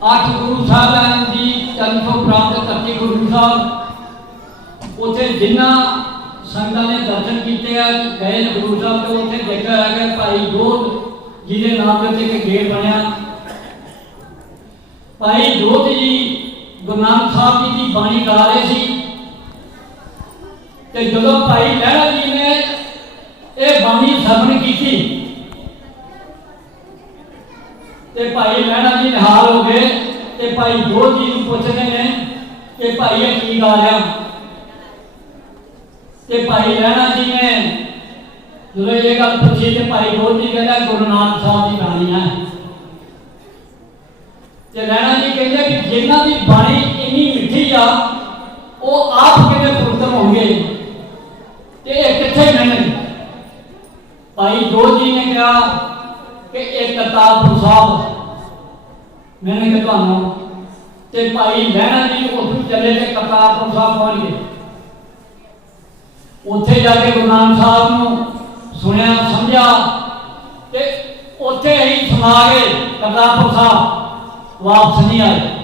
ਅੱਠ ਗੁਰੂ ਸਾਹਿਬਾਨ ਦੀ ਚਰਨ ਪ੍ਰਾਪਤ ਧਰਤੀ ਗੁਰੂ ਸਾਹਿਬ, ਉੱਥੇ ਜਿਨ੍ਹਾਂ ਸੰਗਤਾਂ ਨੇ ਦਰਸ਼ਨ ਕੀਤੇ ਆ, ਗਏ ਨੇ ਗੁਰੂ ਸਾਹਿਬ ਤੇ, ਉੱਥੇ ਦੇਖਿਆ ਹੈ ਭਾਈ ਜੋਤ ਜਿਹਦੇ ਨਾਮ ਦੇ ਉੱਤੇ ਇੱਕ ਗੇਟ ਬਣਿਆ। ਭਾਈ ਜੋਤ ਜੀ, ਗੁਰੂ ਨਾਨਕ ਸਾਹਿਬ ਜੀ ਦੀ ਬਾਣੀ ਗਾ ਰਹੇ ਸੀ। ਤੇ ਜਦੋਂ ਭਾਈ ਲਹਿਰਾ ਜੀ ਨੇ ਇਹ ਬਾਣੀ ਸਰਵਣ ਕੀਤੀ ਤੇ ਭਾਈ ਲਹਿਣਾ ਜੀ ਨਿਹਾਲ ਹੋ ਗਏ ਤੇ ਭਾਈ ਜੋਤ ਜੀ ਨੂੰ ਪੁੱਛਦੇ ਨੇ ਕਿ ਭਾਈ ਇਹ ਕੀ ਗਾ ਰਿਹਾ ਤੇ ਭਾਈ ਲਹਿਣਾ ਜੀ ਨੇ ਜਦੋਂ ਇਹ ਗੱਲ ਪੁੱਛੀ ਤੇ ਭਾਈ ਜੋਤ ਜੀ ਕਹਿੰਦਾ, ਗੁਰੂ ਨਾਨਕ ਸਾਹਿਬ ਦੀ ਬਾਣੀ ਹੈ ਤੇ ਲਹਿਣਾ ਜੀ ਕਹਿੰਦੇ ਕਿ ਜਿਨ੍ਹਾਂ ਦੀ ਬਾਣੀ ਇੰਨੀ ਮਿੱਠੀ ਆ, ਉਹ ਆਪ ਕਿਵੇਂ ਪੁਰਤਮ ਹੋਣਗੇ? ਤੇ ਇਹ ਕਿੱਥੇ ਮਿਲਣਗੇ? ਭਾਈ ਜੋਤ ਜੀ ਨੇ ਕਿਹਾ ਕਿ ਇਹ ਕਰਤਾਰਪੁਰ ਸਾਹਿਬ ਮੈंने ਕਿ ਤੁਹਾਨੂੰ ਤੇ ਭਾਈ ਲਹਿਣਾ ਜੀ ਉੱਥੋਂ ਚੱਲੇ ਤੇ ਕਰਤਾਰਪੁਰ ਸਾਹਿਬ ਪਹੁੰਚ ਗਏ ਉੱਥੇ ਜਾ ਕੇ ਗੁਰੂ ਨਾਨਕ ਸਾਹਿਬ ਨੂੰ ਸੁਣਿਆ ਸਮਝਿਆ ਤੇ ਉੱਥੇ ਹੀ ਸਮਾ ਗਏ ਕਰਤਾਰਪੁਰ ਸਾਹਿਬ ਵਾਪਸ ਨਹੀਂ ਆਏ